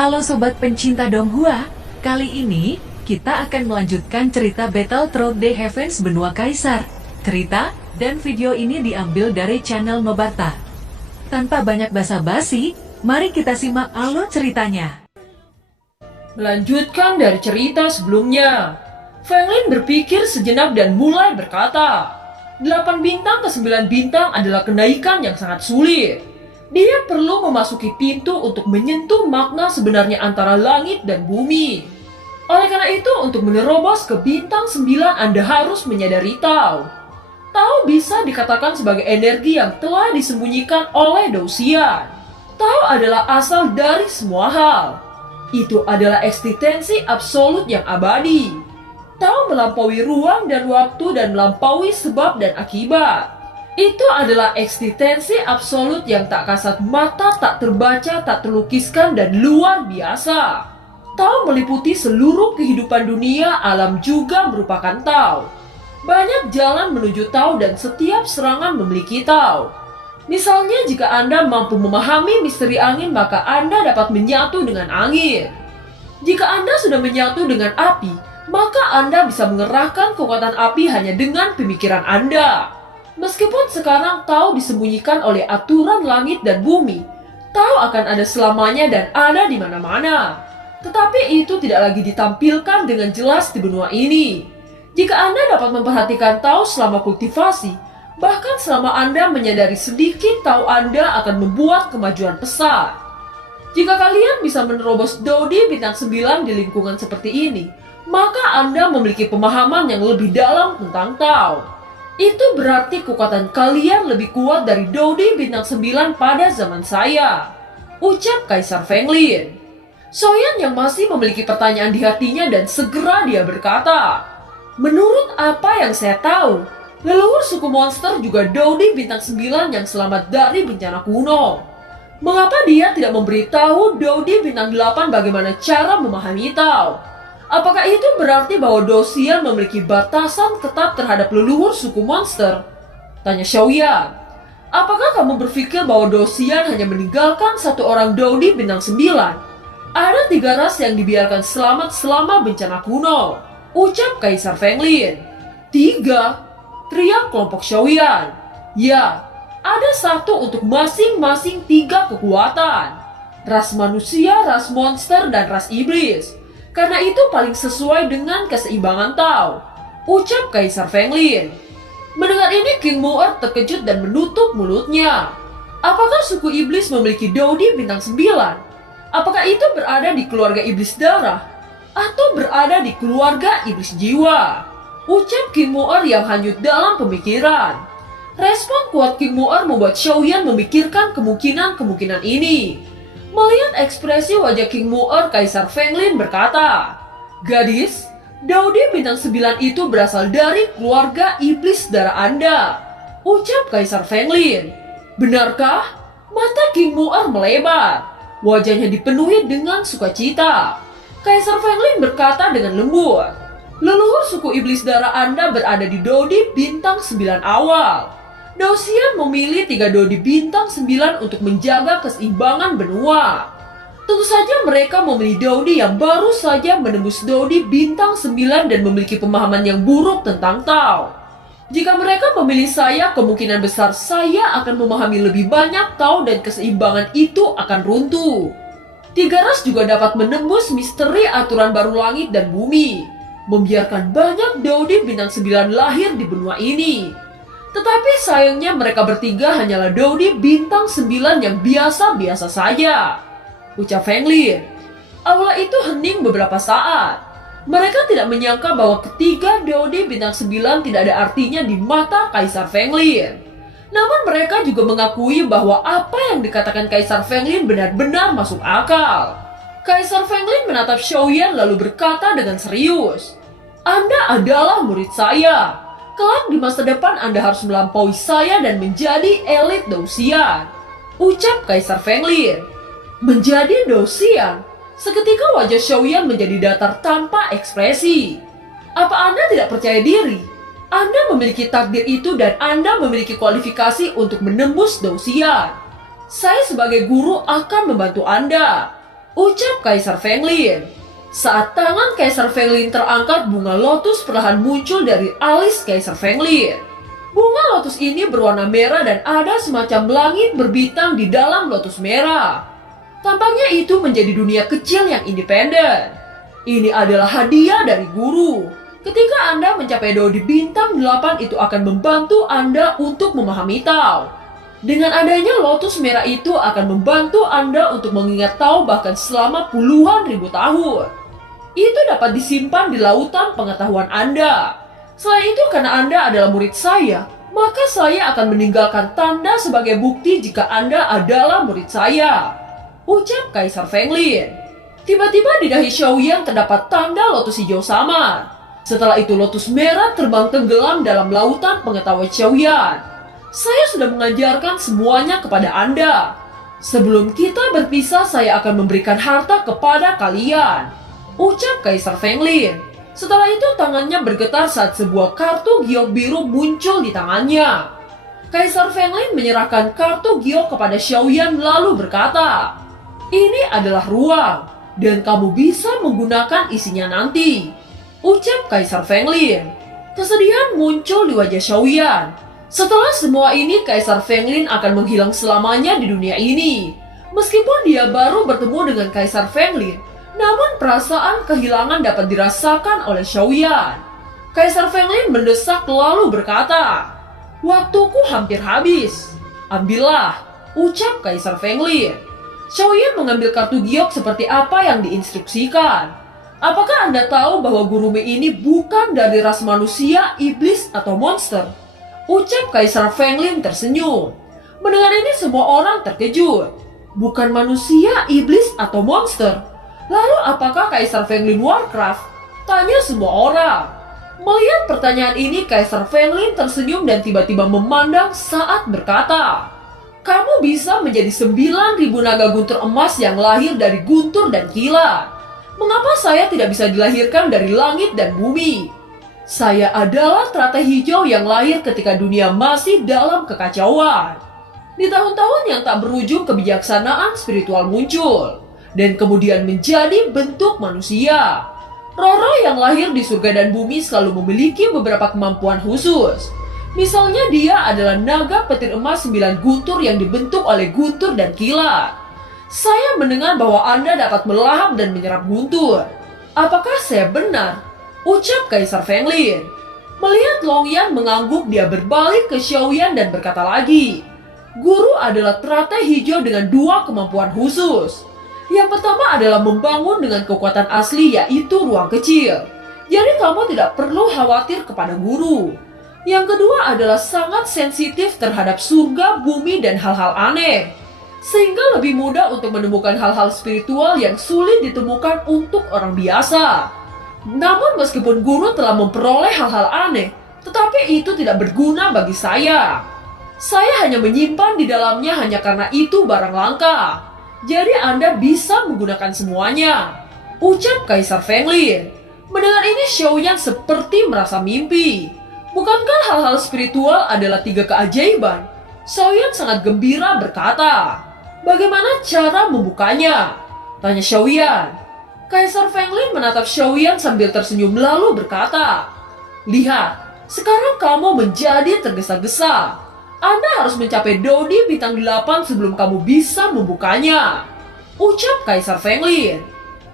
Halo Sobat pencinta Donghua, kali ini kita akan melanjutkan cerita Battle Through the Heavens Benua Kaisar. Cerita dan video ini diambil dari channel Mebarta. Tanpa banyak basa-basi, mari kita simak alur ceritanya. Melanjutkan dari cerita sebelumnya, Feng Lin berpikir sejenak dan mulai berkata, 8 bintang ke 9 bintang adalah kenaikan yang sangat sulit. Dia perlu memasuki pintu untuk menyentuh makna sebenarnya antara langit dan bumi. Oleh karena itu, untuk menerobos ke bintang 9, Anda harus menyadari Tao. Tao bisa dikatakan sebagai energi yang telah disembunyikan oleh Douxian. Tao adalah asal dari semua hal. Itu adalah eksistensi absolut yang abadi. Tao melampaui ruang dan waktu dan melampaui sebab dan akibat. Itu adalah eksistensi absolut yang tak kasat mata, tak terbaca, tak terlukiskan, dan luar biasa. Tao meliputi seluruh kehidupan dunia, alam juga merupakan Tao. Banyak jalan menuju Tao dan setiap serangan memiliki Tao. Misalnya jika Anda mampu memahami misteri angin, maka Anda dapat menyatu dengan angin. Jika Anda sudah menyatu dengan api, maka Anda bisa mengerahkan kekuatan api hanya dengan pemikiran Anda. Meskipun sekarang Tao disembunyikan oleh aturan langit dan bumi, Tao akan ada selamanya dan ada di mana-mana. Tetapi itu tidak lagi ditampilkan dengan jelas di benua ini. Jika Anda dapat memperhatikan Tao selama kultivasi, bahkan selama Anda menyadari sedikit Tao Anda akan membuat kemajuan pesat. Jika kalian bisa menerobos Dodi bintang 9 di lingkungan seperti ini, maka Anda memiliki pemahaman yang lebih dalam tentang Tao. Itu berarti kekuatan kalian lebih kuat dari Dodi bintang 9 pada zaman saya, ucap Kaisar Feng Lin. Soyan yang masih memiliki pertanyaan di hatinya dan segera dia berkata, menurut apa yang saya tahu, leluhur suku monster juga Dodi bintang 9 yang selamat dari bencana kuno. Mengapa dia tidak memberitahu Dodi bintang 8 bagaimana cara memahami Tao? Apakah itu berarti bahwa Douxian memiliki batasan ketat terhadap leluhur suku monster? Tanya Xiaoyan. Apakah kamu berpikir bahwa Douxian hanya meninggalkan satu orang Dodi bintang 9? Ada 3 ras yang dibiarkan selamat selama bencana kuno, ucap Kaisar Feng Lin. 3? Teriak kelompok Xiaoyan. Ya, ada satu untuk masing-masing 3 kekuatan. Ras manusia, ras monster, dan ras iblis. Karena itu paling sesuai dengan keseimbangan Tao, ucap Kaisar Feng Lin. Mendengar ini, King Mu'er terkejut dan menutup mulutnya. Apakah suku iblis memiliki Dodi bintang 9? Apakah itu berada di keluarga iblis darah? Atau berada di keluarga iblis jiwa? Ucap King Mu'er yang hanyut dalam pemikiran. Respon kuat King Mu'er membuat Xiaoyan memikirkan kemungkinan-kemungkinan ini. Melihat ekspresi wajah King Mu'er, Kaisar Feng Lin berkata, gadis, Dodi bintang 9 itu berasal dari keluarga iblis darah Anda, ucap Kaisar Feng Lin. Benarkah? Mata King Mu'er melebar. Wajahnya dipenuhi dengan sukacita. Kaisar Feng Lin berkata dengan lembut, leluhur suku iblis darah Anda berada di Dodi bintang 9 awal. Douxian memilih 3 Dodi bintang 9 untuk menjaga keseimbangan benua. Tentu saja mereka memilih Dodi yang baru saja menembus Dodi bintang 9 dan memiliki pemahaman yang buruk tentang Tao. Jika mereka memilih saya, kemungkinan besar saya akan memahami lebih banyak Tao dan keseimbangan itu akan runtuh. 3 ras juga dapat menembus misteri aturan baru langit dan bumi, membiarkan banyak Dodi bintang 9 lahir di benua ini. Tetapi sayangnya mereka bertiga hanyalah Dodi bintang 9 yang biasa-biasa saja, ucap Feng Lin. Aula itu hening beberapa saat. Mereka tidak menyangka bahwa ketiga Dodi bintang 9 tidak ada artinya di mata Kaisar Feng Lin. Namun mereka juga mengakui bahwa apa yang dikatakan Kaisar Feng Lin benar-benar masuk akal. Kaisar Feng Lin menatap Xiaoyan lalu berkata dengan serius, Anda adalah murid saya. Kelak di masa depan Anda harus melampaui saya dan menjadi elit Douxian, ucap Kaisar Feng Lin. Menjadi Douxian? Seketika wajah Xiaoyan menjadi datar tanpa ekspresi. Apa Anda tidak percaya diri? Anda memiliki takdir itu dan Anda memiliki kualifikasi untuk menembus Douxian. Saya sebagai guru akan membantu Anda. ucap Kaisar Fenglin. Saat tangan Kaisar Fenglin terangkat, bunga lotus perlahan muncul dari alis Kaisar Fenglin. Bunga lotus ini berwarna merah dan ada semacam langit berbintang di dalam lotus merah. Tampaknya itu menjadi dunia kecil yang independen. Ini adalah hadiah dari guru. Ketika Anda mencapai Dao di bintang 8, itu akan membantu Anda untuk memahami Tao. Dengan adanya lotus merah itu akan membantu Anda untuk mengingat Tao bahkan selama puluhan ribu tahun. Itu dapat disimpan di lautan pengetahuan Anda. Selain itu, karena Anda adalah murid saya, maka saya akan meninggalkan tanda sebagai bukti jika Anda adalah murid saya, ucap Kaisar Fenglin. Tiba-tiba di dahi Xiaoyan terdapat tanda lotus hijau samar. Setelah itu lotus merah terbang tenggelam dalam lautan pengetahuan Xiaoyan. Saya sudah mengajarkan semuanya kepada Anda. Sebelum kita berpisah, saya akan memberikan harta kepada kalian, ucap Kaisar Fenglin. Setelah itu tangannya bergetar saat sebuah kartu giok biru muncul di tangannya. Kaisar Fenglin menyerahkan kartu giok kepada Xiaoyan lalu berkata, "Ini adalah ruang dan kamu bisa menggunakan isinya nanti," ucap Kaisar Fenglin. Kesedihan muncul di wajah Xiaoyan. Setelah semua ini, Kaisar Fenglin akan menghilang selamanya di dunia ini. Meskipun dia baru bertemu dengan Kaisar Fenglin, namun perasaan kehilangan dapat dirasakan oleh Xiaoyan. Kaisar Fenglin mendesak lalu berkata, "Waktuku hampir habis. Ambillah," ucap Kaisar Fenglin. Xiaoyan mengambil kartu giok seperti apa yang diinstruksikan. Apakah Anda tahu bahwa guru Mei ini bukan dari ras manusia, iblis, atau monster? Ucap Kaisar Fenglin tersenyum. Mendengar ini semua orang terkejut. Bukan manusia, iblis, atau monster? Lalu apakah Kaisar Fenglin Warcraft? Tanya semua orang. Melihat pertanyaan ini, Kaisar Fenglin tersenyum dan tiba-tiba memandang saat berkata, "Kamu bisa menjadi 9.000 naga guntur emas yang lahir dari guntur dan kilat. Mengapa saya tidak bisa dilahirkan dari langit dan bumi? Saya adalah teratai hijau yang lahir ketika dunia masih dalam kekacauan." Di tahun-tahun yang tak berujung, kebijaksanaan spiritual muncul dan kemudian menjadi bentuk manusia. Roh-roh yang lahir di surga dan bumi selalu memiliki beberapa kemampuan khusus. Misalnya dia adalah naga petir emas 9 guntur yang dibentuk oleh guntur dan kilat. Saya mendengar bahwa Anda dapat melahap dan menyerap guntur. Apakah saya benar? Ucap Kaisar Fenglin. Melihat Long Yan mengangguk, dia berbalik ke Xiaoyan dan berkata lagi, "Guru adalah teratai hijau dengan 2 kemampuan khusus. Yang pertama adalah membangun dengan kekuatan asli, yaitu ruang kecil. Jadi kamu tidak perlu khawatir kepada guru. Yang kedua adalah sangat sensitif terhadap surga, bumi, dan hal-hal aneh. Sehingga lebih mudah untuk menemukan hal-hal spiritual yang sulit ditemukan untuk orang biasa. Namun meskipun guru telah memperoleh hal-hal aneh, tetapi itu tidak berguna bagi saya. Saya hanya menyimpan di dalamnya hanya karena itu barang langka. Jadi Anda bisa menggunakan semuanya," ucap Kaisar Fenglin. Mendengar ini, Xiaoyan seperti merasa mimpi. Bukankah hal-hal spiritual adalah 3 keajaiban? Xiaoyan sangat gembira berkata, "Bagaimana cara membukanya?" tanya Xiaoyan. Kaisar Fenglin menatap Xiaoyan sambil tersenyum lalu berkata, "Lihat, sekarang kamu menjadi tergesa-gesa. Anda harus mencapai Dao di bintang 8 sebelum kamu bisa membukanya," ucap Kaisar Fenglin.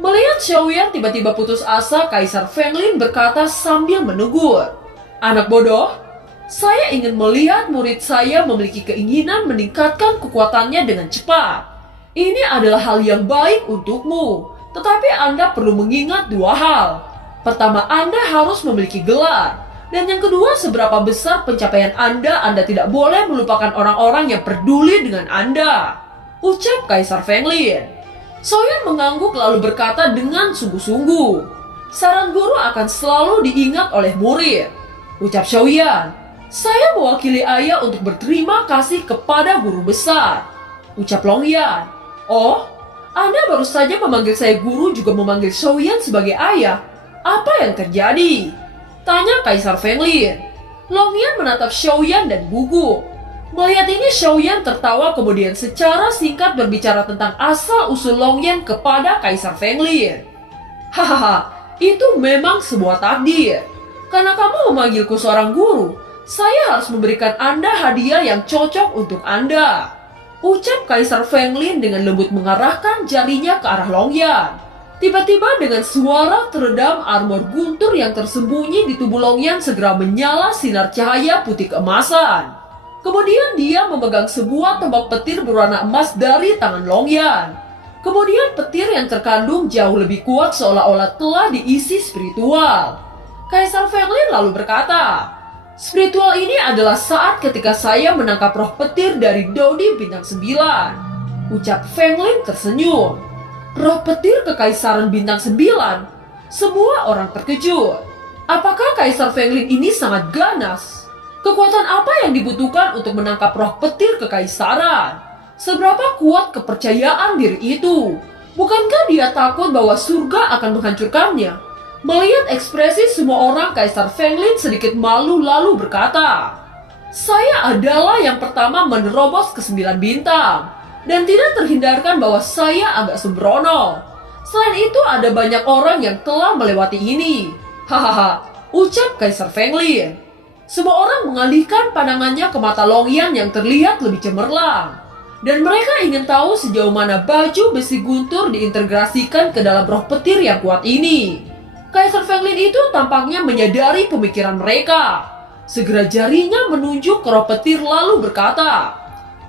Melihat Xiaoyan tiba-tiba putus asa, Kaisar Fenglin berkata sambil menegur, "Anak bodoh, saya ingin melihat murid saya memiliki keinginan meningkatkan kekuatannya dengan cepat. Ini adalah hal yang baik untukmu. Tetapi Anda perlu mengingat 2 hal. Pertama, Anda harus memiliki gelar. Dan yang kedua, seberapa besar pencapaian Anda tidak boleh melupakan orang-orang yang peduli dengan Anda," ucap Kaisar Fenglin. Xiaoyan mengangguk lalu berkata dengan sungguh-sungguh, "Saran guru akan selalu diingat oleh murid," ucap Xiaoyan. "Saya mewakili ayah untuk berterima kasih kepada guru besar," ucap Long Yan. "Oh, Anda baru saja memanggil saya guru juga memanggil Xiaoyan sebagai ayah. Apa yang terjadi?" tanya Kaisar Fenglin. Long Yan menatap Xiaoyan dan gugup. Melihat ini, Xiaoyan tertawa kemudian secara singkat berbicara tentang asal-usul Longyan kepada Kaisar Fenglin. Hahaha, itu memang sebuah takdir. Karena kamu memanggilku seorang guru, saya harus memberikan Anda hadiah yang cocok untuk Anda. Ucap Kaisar Fenglin dengan lembut mengarahkan jarinya ke arah Longyan. Tiba-tiba dengan suara teredam, armor guntur yang tersembunyi di tubuh Longyan segera menyala sinar cahaya putih keemasan. Kemudian dia memegang sebuah tombak petir berwarna emas dari tangan Longyan. Kemudian petir yang terkandung jauh lebih kuat seolah-olah telah diisi spiritual. Kaisar Fenglin lalu berkata, "Spiritual ini adalah saat ketika saya menangkap roh petir dari Dodi Bintang 9. Ucap Fenglin tersenyum. Roh petir Kekaisaran Bintang 9. Semua orang terkejut. Apakah Kaisar Fenglin ini sangat ganas? Kekuatan apa yang dibutuhkan untuk menangkap roh petir kekaisaran? Seberapa kuat kepercayaan diri itu? Bukankah dia takut bahwa surga akan menghancurkannya?" Melihat ekspresi semua orang, Kaisar Fenglin sedikit malu lalu berkata, "Saya adalah yang pertama menerobos ke 9 bintang. Dan tidak terhindarkan bahwa saya agak sembrono. Selain itu ada banyak orang yang telah melewati ini." Hahaha, ucap Kaisar Fenglin. Semua orang mengalihkan pandangannya ke mata Longyan yang terlihat lebih cemerlang. Dan mereka ingin tahu sejauh mana baju besi guntur diintegrasikan ke dalam roh petir yang kuat ini. Kaisar Fenglin itu tampaknya menyadari pemikiran mereka. Segera jarinya menunjuk ke roh petir lalu berkata,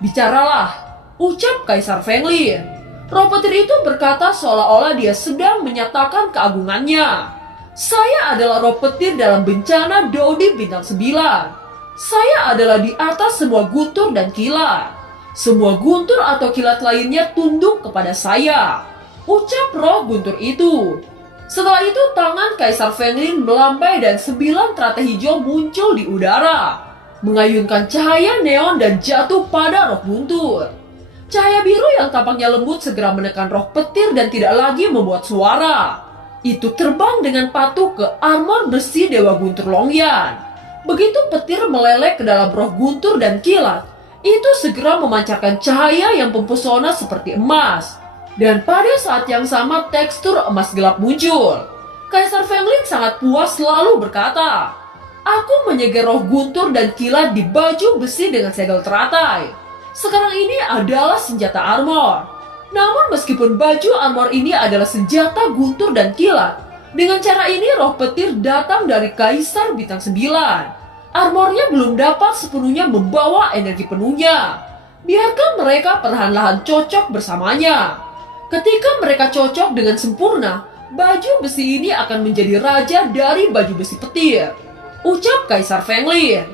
"Bicaralah," ucap Kaisar Fenglin. Roh petir itu berkata seolah-olah dia sedang menyatakan keagungannya. "Saya adalah roh petir dalam bencana Dodi Bintang 9. Saya adalah di atas semua guntur dan kilat. Semua guntur atau kilat lainnya tunduk kepada saya," ucap roh guntur itu. Setelah itu tangan Kaisar Fenglin melambai dan 9 teratai hijau muncul di udara, mengayunkan cahaya neon dan jatuh pada roh guntur. Cahaya biru yang tampaknya lembut segera menekan roh petir dan tidak lagi membuat suara. Itu terbang dengan patuh ke armor besi Dewa Guntur Longyan. Begitu petir meleleh ke dalam roh guntur dan kilat, itu segera memancarkan cahaya yang mempesona seperti emas. Dan pada saat yang sama tekstur emas gelap muncul. Kaisar Fenglin sangat puas lalu berkata, "Aku menyegel roh guntur dan kilat di baju besi dengan segel teratai. Sekarang ini adalah senjata armor. Namun meskipun baju armor ini adalah senjata guntur dan kilat, dengan cara ini roh petir datang dari Kaisar Bintang 9. Armornya belum dapat sepenuhnya membawa energi penuhnya. Biarkan mereka perlahan-lahan cocok bersamanya. Ketika mereka cocok dengan sempurna, baju besi ini akan menjadi raja dari baju besi petir," ucap Kaisar Fenglin.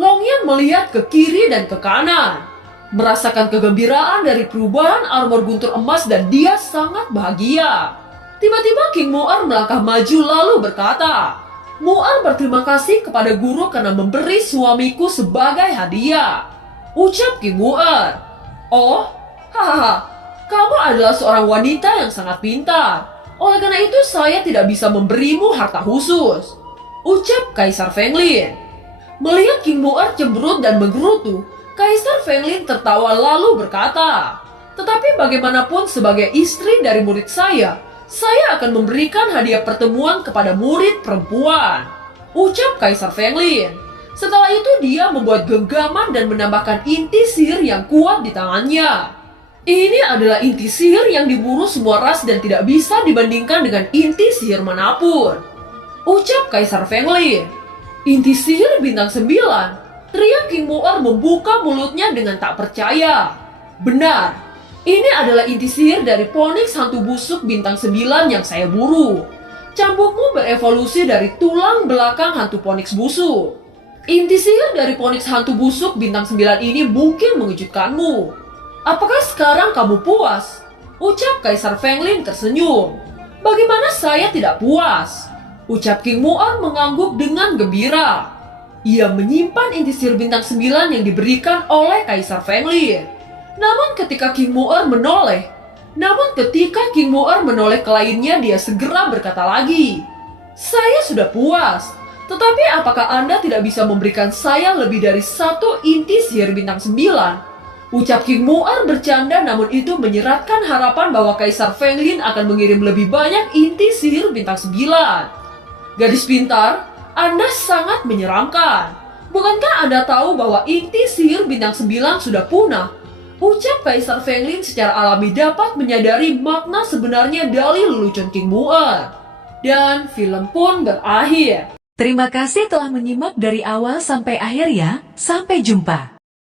Longyan melihat ke kiri dan ke kanan, merasakan kegembiraan dari perubahan armor guntur emas dan dia sangat bahagia. Tiba-tiba King Mu'er melangkah maju lalu berkata, "Mu'er berterima kasih kepada guru karena memberi suamiku sebagai hadiah," ucap King Mu'er. "Oh, hahaha, kamu adalah seorang wanita yang sangat pintar. Oleh karena itu saya tidak bisa memberimu harta khusus," ucap Kaisar Fenglin. Melihat King Mu'er cemberut dan menggerutu, Kaisar Fenglin tertawa lalu berkata, "Tetapi bagaimanapun sebagai istri dari murid saya akan memberikan hadiah pertemuan kepada murid perempuan," ucap Kaisar Fenglin. Setelah itu dia membuat genggaman dan menambahkan inti sihir yang kuat di tangannya. Ini adalah inti sihir yang diburu semua ras dan tidak bisa dibandingkan dengan inti sihir manapun, ucap Kaisar Fenglin. "Inti sihir bintang 9, teriak King Mu'er membuka mulutnya dengan tak percaya. "Benar, ini adalah inti sihir dari Phoenix hantu busuk bintang 9 yang saya buru. Cambukmu berevolusi dari tulang belakang hantu Phoenix busuk. Inti sihir dari Phoenix hantu busuk bintang 9 ini mungkin mengejutkanmu. Apakah sekarang kamu puas?" ucap Kaisar Fenglin tersenyum. "Bagaimana saya tidak puas?" ucap King Mu'er mengangguk dengan gembira. Ia menyimpan inti sihir bintang 9 yang diberikan oleh Kaisar Fenglin. Namun ketika King Mu'er menoleh ke lainnya, dia segera berkata lagi, "Saya sudah puas. Tetapi apakah Anda tidak bisa memberikan saya lebih dari 1 inti sihir bintang 9? Ucap King Mu'er bercanda, namun itu menyeratkan harapan bahwa Kaisar Fenglin akan mengirim lebih banyak inti sihir bintang 9. Gadis pintar, Anda sangat menyeramkan. Bukankah Anda tahu bahwa inti sihir bintang 9 sudah punah? Ucap Kaisar Fenglin secara alami dapat menyadari makna sebenarnya dari lelucon King Mu'er. Dan film pun berakhir. Terima kasih telah menyimak dari awal sampai akhir ya. Sampai jumpa.